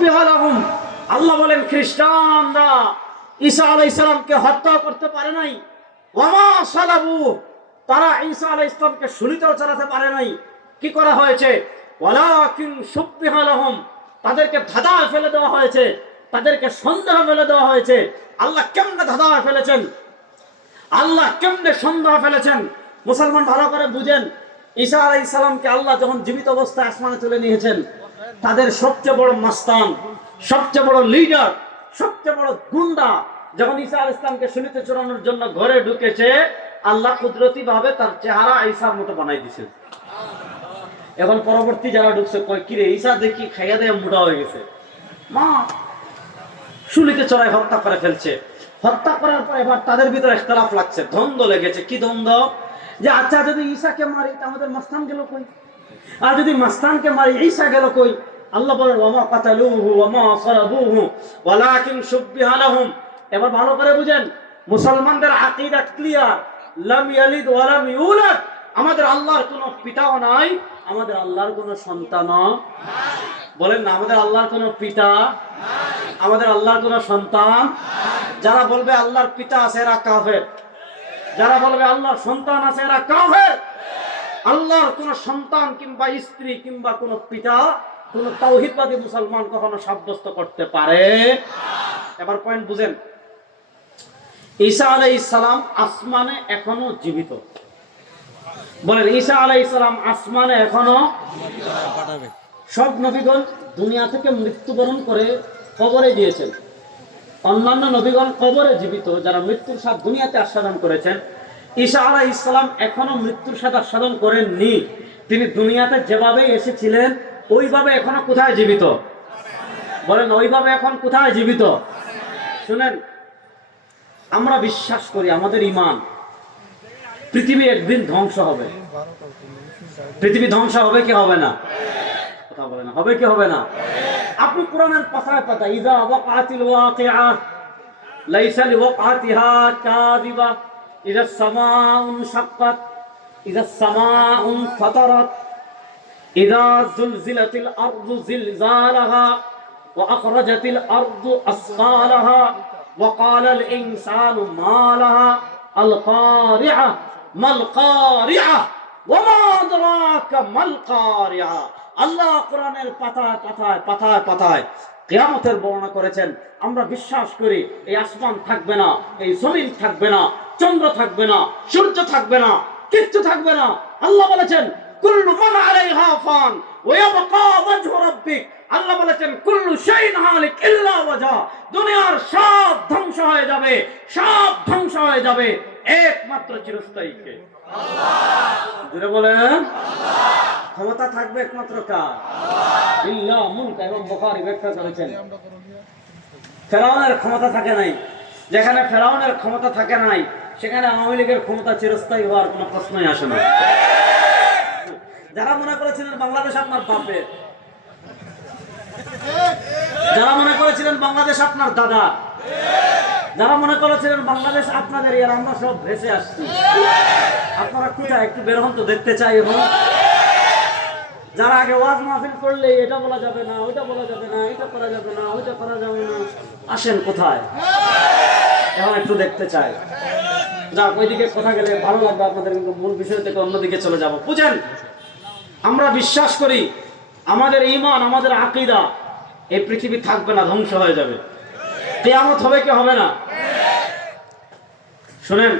শুব্বিহা লাহুম, আল্লাহ বলেন খ্রিস্টানরা ঈসা আলাইহিস সালামকে হত্যা করতে পারে নাই। ওয়া মা সালাবু, তারা ঈসা আলাইহিস সালামকে শূলিতেও চড়াতে পারে নাই। কি করা হয়েছে? ওয়ালাকিন শুব্বিহা লাহুম, তাদেরকে ধাঁধায় ফেলে দেওয়া হয়েছে, তাদেরকে সন্দেহ ফেলে দেওয়া হয়েছে। আল্লাহ কেমনে ধাঁধায় ফেলেছেন, আল্লাহ কেমনে সন্দেহ ফেলেছেন? মুসলমান ভালো করে বুঝেন। ঈসা আলাইহিস সালামকে আল্লাহ যখন জীবিত অবস্থায় আসমানে তুলে নিয়েছেন, তাদের সবচেয়ে বড় মাস্তান, সবচেয়ে বড় লিডার, সবচেয়ে বড় গুন্ডা যখন ঈসা আলাইহিস সালামকে শূলিতে চড়ানোর জন্য ঘরে ঢুকেছে, আল্লাহ কুদরতি ভাবে তার চেহারা ঈসার মতো বানাই দিয়েছে। এখন পরবর্তী যারা ঢুকছে কয়, কিরে ঈসা দেখি খাইয়া দেয়া মোটা হয়ে গেছে, মা শূলিতে চড়াই হত্যা করে ফেলছে। হত্যা করার পর এবার তাদের ভিতরে ইখতিলাফ লাগছে, দ্বন্দ্ব লেগেছে। কি দ্বন্দ্ব? যে আচ্ছা যদি ঈসাকে মারি তা আমাদের মাস্তান গেল কই, আর যদি মাস্তানকে মারি ঈসা গেল কই? আল্লাহ বলেন ওয়া মা কাতালুহু ওয়া মা সালাবুহু ওয়ালাকিন শুব্বিহা লাহুম। এবার ভালো করে বুঝেন, মুসলমানদের আকীদা ক্লিয়ার, লাম ইয়ালিদ ওয়া লাম ইউলাদ, আমাদের আল্লাহর কোনো পিতাও নাই, আমাদের আল্লাহর কোনো সন্তানও নাই। বলেন না, আমাদের আল্লাহর কোনো পিতা নাই, আমাদের আল্লাহর কোনো সন্তান নাই। যারা বলবে আল্লাহর পিতা আছে এরা কাফের, যারা বলবে আল্লাহর সন্তান আছে এরা কাফের। আল্লাহর কোন সন্তান কিংবা স্ত্রী কিংবা কোন পিতা কোন তাওহীদবাদী মুসলমান কখনো সাব্যস্ত করতে পারে। এবার পয়েন্ট বুঝেন, ঈসা আলাইহিস সালাম আসমানে এখনো জীবিত। বলেন ঈসা আলাইহিস সালাম আসমানে এখনো। সব নবীগণ দুনিয়া থেকে মৃত্যুবরণ করে কবরে গিয়েছেন, অন্যান্য নবীগণ কবরে জীবিত, যারা মৃত্যুর স্বাদ দুনিয়াতে আস্বাদন করেছেন। ঈসা আলাইহিস সালাম এখনো মৃত্যুর স্বাদ আস্বাদন করেননি। তিনি দুনিয়াতে যেভাবে এসেছিলেন ওইভাবে এখনো কোথায় জীবিত? বলেন ওইভাবে এখন কোথায় জীবিত? শুনেন, আমরা বিশ্বাস করি, আমাদের ঈমান, পৃথিবী একদিন ধ্বংস হবে। পৃথিবী ধ্বংস হবে কি হবে না? কথা বলে না, হবে কি হবে না? আপনি কোরআনের পাতায় পাতায় ইযা ওয়াকাতিল ওয়াকিআ লাইসা লিওয়াকাতিহা কাযিবা ইযা সামাউন শাক্কাত ইযা সামাউন ফাতারাত ইযা যুলজিলাতিল আরদু জিলজালাহা ওয়া আখরাজাতিল আরদু আসকালাহা ওয়া ক্বালাল ইনসানু মা লাহা আল কারিআ মাল কারিআ ওয়া মা আদরাকা মাল কারিআ। আল্লাহ কোরআনের পাতায় পাতায় পাতায় পাতায় কিয়ামতের বর্ণনা করেছেন। আমরা বিশ্বাস করি এই আসমান থাকবে না, এই জমিন থাকবে না, চন্দ্র থাকবে না, সূর্য থাকবে না, কিচ্ছু থাকবে না। আল্লাহ বলেছেন কুল্লু মান আলাইহা ফান ওয়া ইয়াবকা ওয়াজহু রাব্বিক। আল্লাহ বলেছেন কুল্লু শাইইন হালিক ইল্লা ওয়াজহা। দুনিয়ার সব ধ্বংস হয়ে যাবে, সব ধ্বংস হয়ে যাবে, একমাত্র চিরস্থায়ী কে? আল্লাহ। জোরে বলেন আল্লাহ। ক্ষমতা থাকবে একমাত্র কার? আল্লাহ। ইল্লা মুলক। এবং বুখারী ব্যাখ্যা করেছেন ফেরাউনের ক্ষমতা থাকে নাই। যেখানে ফেরাউনের ক্ষমতা থাকে নাই সেখানে আওয়ামী লীগের ক্ষমতা চিরস্থায়ী হওয়ার কোনো প্রশ্নই আসে না। যারা মনে করেছিলেন বাংলাদেশ আপনার বাপের, যারা মনে করেছিলেন বাংলাদেশ আপনার দাদা, যারা মনে করেছিলেন বাংলাদেশ আপনাদের, এর আমরা সব ভেসে আসছি। আপনারা কোথায় একটু বের হন তো, দেখতে চাই। এবং যারা আগে ওয়াজ মাহফিল করলে এটা বলা যাবে না, ওইটা বলা যাবে না, এটা করা যাবে না, ওইটা করা যাবে না, আসেন কোথায়, এখন একটু দেখতে চাই। যাক, ওইদিকে কথা গেলে ভালো লাগবে আপনাদের, কিন্তু মূল বিষয় থেকে অন্যদিকে চলে যাব। বুঝেন, আমরা বিশ্বাস করি, আমাদের ঈমান, আমাদের আকীদা, এই পৃথিবী থাকবে না, ধ্বংস হয়ে যাবে। কিয়ামত হবে কি হবে না? শুনেন,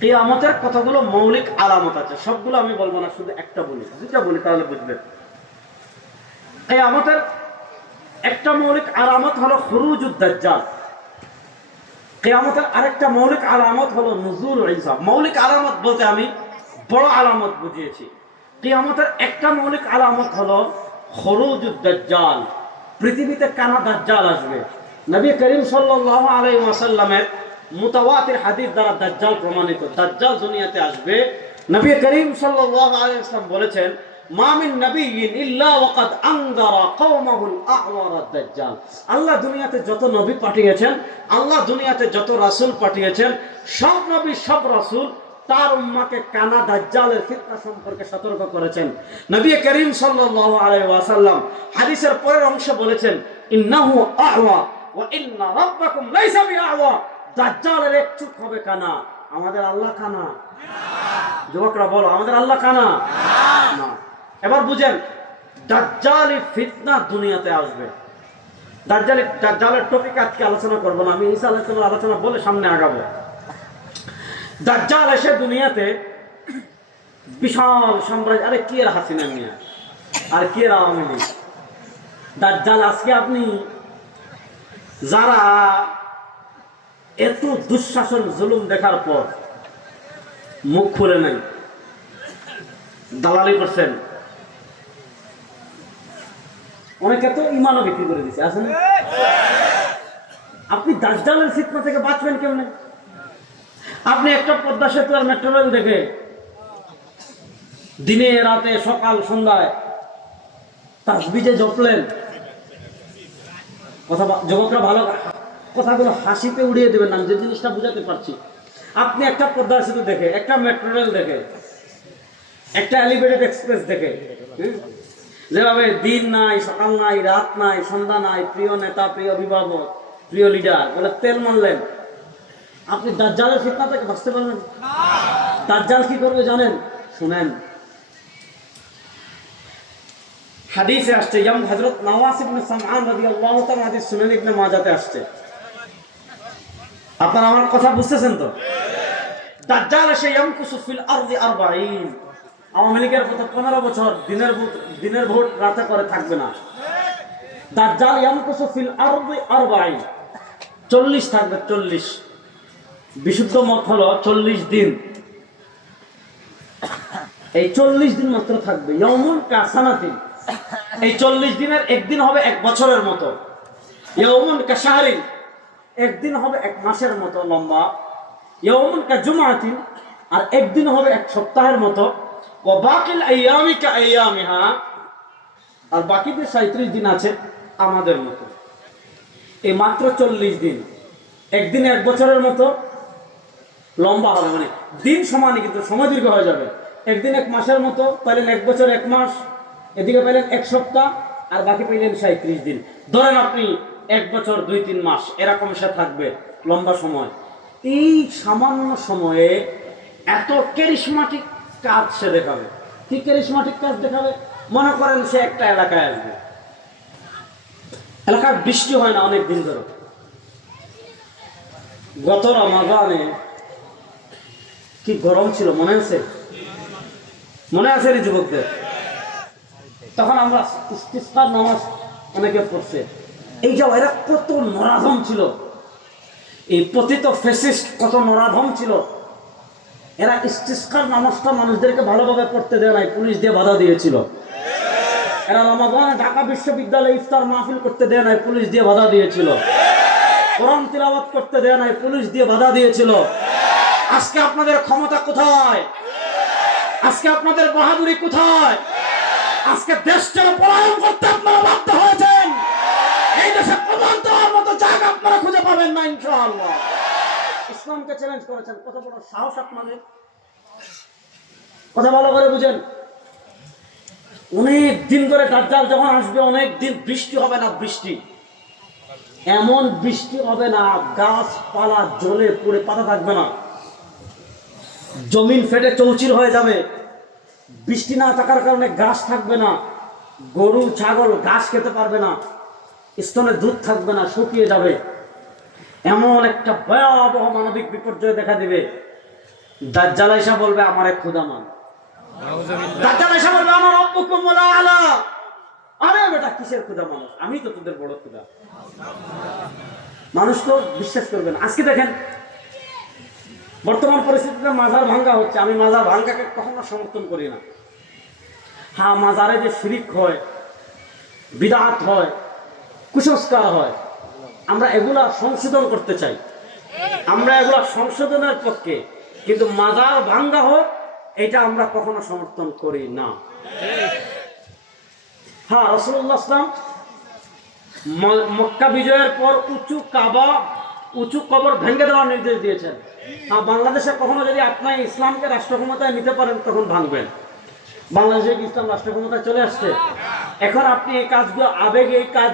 কিয়ামতের কতগুলো মৌলিক আলামত আছে, সবগুলো আমি বলবো না, শুধু একটা বলি, দুটা বলি তাহলে বুঝবেন। কিয়ামতের একটা মৌলিক আলামত হলো খুরুজুদ দাজ্জাল। কিয়ামতের আরেকটা মৌলিক আলামত হলো নুজুল ঈসা। মৌলিক আলামত বলতে আমি বড় আলামত বুঝিয়েছি। কিয়ামতের একটা মৌলিক আলামত হলো খুরুজুদ দাজ্জাল, পৃথিবীতে কানা দাজ্জাল আসবে। নবী করিম সাল্লাল্লাহু আলাইহি ওয়াসাল্লামের মুতাওয়াতির হাদিস দ্বারা দাজ্জাল প্রমাণিত, দাজ্জাল দুনিয়াতে আসবে। নবী করিম সাল্লাল্লাহু আলাইহি ওয়াসাল্লাম বলেছেন মা মিন নাবিয়্যিন ইল্লা ওয়াকাদ আনযারা কওমাহুল আ'ওয়ার আদ-দাজ্জাল। আল্লাহ দুনিয়াতে যত নবী পাঠিয়েছেন, আল্লাহ দুনিয়াতে যত রাসূল পাঠিয়েছেন, সব নবী সব রাসূল তার উম্মাকে কানা দাজ্জালের ফিতনা সম্পর্কে সতর্ক করেছেন। নবী করিম সাল্লাল্লাহু আলাইহি ওয়াসাল্লাম হাদিসের পরের অংশে বলেছেন, ইন্নাহু আ'ওয়া ওয়া ইন্না রাব্বাকুম লাইসা বিআ'ওয়া। দাজ্জালের এক চোখ হবে কানা। আমাদের আল্লাহ কানা? যুবকরা বলো, আমাদের আল্লাহ কানা? না। এবার বুঝেন, দাজ্জালি ফিতনা দুনিয়াতে আসবে। দাজ্জালের টপিক আজকে আলোচনা করব না, আমি ঈসা আলাইহিস সালামের আলোচনা বলে সামনে আগাবো। দাজ্জাল এসে দুনিয়াতে বিশাল সাম্রাজ্য, আরে কি এর হাসিনা মিয়া আর কি এর আওয়ামী লীগ। দাজ্জাল আজকে আপনি যারা এত দুঃশাসন জুলুম দেখার পর মুখ খুলে নাই, দালালি করছেন, অনেকে তো ইমানও বিক্রি করে দিচ্ছে, আসেন। আপনি দাজ্জালের ফিতনা থেকে বাঁচবেন কেমনে? আপনি একটা পদ্মা সেতু আর মেট্রো রেল দেখে দিনে রাতে সকাল সন্ধ্যায় তাসবিজে জপলেন, কথা যুবকরা ভালো কথাগুলো হাসিতে উড়িয়ে দেবেন, আমি যে জিনিসটা বুঝাতে পারছি। আপনি একটা পদ্মা সেতু দেখে, একটা মেট্রো রেল দেখে, একটা এলিভেটেড এক্সপ্রেস দেখে, যেভাবে দিন নাই, সকাল নাই, রাত নাই, সন্ধ্যা নাই, প্রিয় নেতা, প্রিয় অভিভাবক, প্রিয় লিডার বলে তেল মারলেন, আপনি দাজ্জালের ফিতনা থেকে বাঁচতে পারবেন? দাজ্জাল কি করবে জানেন? শুনেন, হাদিসে আসছে, যেমন হযরত নওয়াস ইবনে সামআন রাদিয়াল্লাহু তাআলা হাদিস সুনান ইবনে মাজাতে আসছে। আপনারা আমার কথা বুঝতেছেন তো? দাজ্জাল এসে ইয়ামকুসু ফিল আরদি 40, আওয়ামী লীগের মতো 15 বছর দিনের ভোট রাতে করে থাকবে না। দাজ্জাল ইয়ামকুসু ফিল আরদি 40, 40 থাকবে, 40। বিশুদ্ধ মত হলো 40 দিন। এই 40 দিন মাত্র থাকবে। ইয়াউমুন কাসানাতিন, এই 40 দিনের একদিন হবে 1 বছরের মতো। ইয়াউমুন কাশাহরিন, একদিন হবে 1 মাসের মতো লম্বা। ইয়াউমুন কাজুমাতিন, আর একদিন হবে 1 সপ্তাহের মতো। ওয়া বাকিল আইয়ামি কাআইয়ামিহা, আর বাকি যে 37 দিন আছে আমাদের মতো। এই মাত্র 40 দিন, একদিন 1 বছরের মতো লম্বা হবে, মানে দিন সমানই কিন্তু সময় দীর্ঘ হয়ে যাবে। একদিন 1 মাসের মতো পাইলেন, 1 বছর 1 মাস, এদিকে পাইলেন 1 সপ্তাহ, আর বাকি পাইলেন 37 দিন। ধরেন আপনি 1 বছর 2-3 মাস এরকম সে থাকবে, লম্বা সময়। এই সামান্য সময়ে এত ক্যারিশমাটিক কাজ সে দেখাবে। কি ক্যারিশমাটিক কাজ দেখাবে? মনে করেন সে একটা এলাকায় আসবে, এলাকায় বৃষ্টি হয় না অনেক দিন ধরে। গত রমাদানে কি গরম ছিল মনে আছে? মনে আছে রে যুবকদের? তখন আমরা ইস্তিসকার নামাজ অনেকে পড়ছে। এই যে এরা কত নরাধম ছিল, এই পতিত ফ্যাসিস্ট কত নরাধম ছিল। এরা ইস্তিসকার নামাজটা মানুষদেরকে ভালোভাবে পড়তে দেয় নাই, পুলিশ দিয়ে বাধা দিয়েছিল। এরা রমাদানে ঢাকা বিশ্ববিদ্যালয়ে ইফতার মাহফিল করতে দেয় নাই, পুলিশ দিয়ে বাধা দিয়েছিল। কোরআন তিলাওয়াত করতে দেয় নাই, পুলিশ দিয়ে বাধা দিয়েছিল। আজকে আপনাদের ক্ষমতা কোথায়? আজকে আপনাদের বাহাদুরি কোথায়? আজকে দেশ ছেড়ে পলায়ন করতে আপনারা বাধ্য হয়েছেন। এই দেশে প্রধান দেওয়ার মতো জায়গা আপনারা খুঁজে পাবেন না ইনশাআল্লাহ। ইসলামকে চ্যালেঞ্জ করেছেন, কত বড় সাহস আপনাদের! কথা ভালো করে বুঝেন। অনেক দিন ধরে দাজ্জাল যখন আসবে, অনেক দিন বৃষ্টি হবে না, বৃষ্টি এমন বৃষ্টি হবে না, গাছপালা জ্বলে পুড়ে পাতা থাকবে না, জমিন ফেটে চৌচির হয়ে যাবে। বৃষ্টি না থাকার কারণে ঘাস থাকবে না, গরু ছাগল ঘাস খেতে পারবে না, স্তনে দুধ থাকবে না, শুকিয়ে যাবে। এমন একটা ভয়াবহ মানবিক বিপর্যয় দেখা দিবে। দাজ্জাল এসে বলবে আমার এক খোদা মান। দাজ্জাল এসে বলবে আমার রব্বুকুম ওয়াল আলা। আরে বেটা কিসের খোদা মানুষ, আমি তো তোদের বড় খোদা। মানুষ তো বিশ্বাস করবে না। আজকে দেখেন বর্তমান পরিস্থিতিতে মাজার ভাঙ্গা হচ্ছে। আমি মাজার ভাঙ্গাকে কখনো সমর্থন করি না। হ্যাঁ, মাজারে যে শিরিক হয়, বিদআত হয়, কুসংস্কার হয়, আমরা এগুলা সংশোধন করতে চাই, আমরা এগুলা সংশোধনের পক্ষে। কিন্তু মাজার ভাঙ্গা হোক এটা আমরা কখনো সমর্থন করি না। হ্যাঁ, রাসূলুল্লাহ সাল্লাল্লাহু আলাইহি ওয়াসাল্লাম মক্কা বিজয়ের পর উঁচু কাবা, উঁচু কবর ভেঙে দেওয়ার নির্দেশ দিয়েছেন। আর বাংলাদেশে কখনো যদি আপনি ইসলামকে রাষ্ট্র ক্ষমতায় নিতে পারেন তখন ভাঙবেন। বাংলাদেশে কি ইসলাম রাষ্ট্র ক্ষমতায় চলে আসছে? এখন আপনি এই কাজগুলো আবেগে এই কাজ